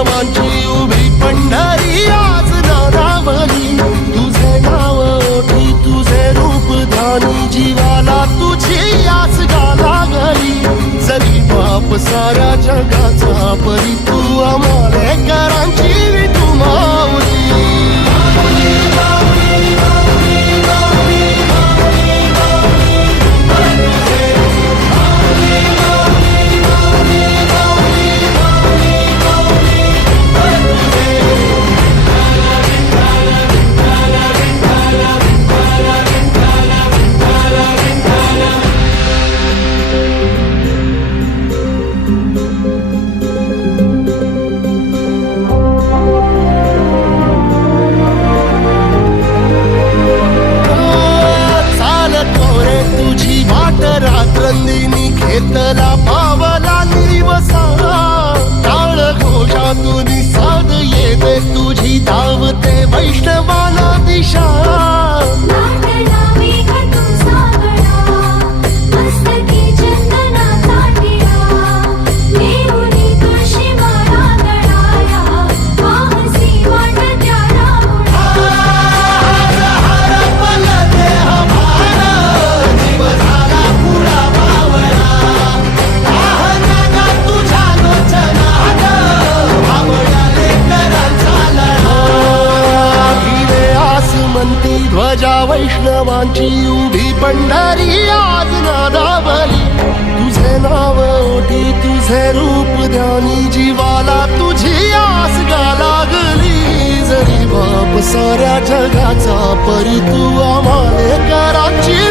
वैष्णवांची उभी पंढरी आज नादावली तुझे नाव ओठी तुझे रूप ध्यानी जीवाला तुझी आस गा लागली जरी बाप साऱ्या जगाचा परी तू आमालेकरांची विठू माऊली रात्रंदिनी घेतला पावला निवसा टाळ घोषातून साध येते तुझी धावते वैष्णवाला दिशा ध्वजा वैष्णवांची उभी पंढरी आज नादावली तुझे नाव ओठी तुझे रूप ध्यानी जीवाला तुझी आस गा लागली जरी बाप साऱ्या जगाचा परी तू आमालेकरांची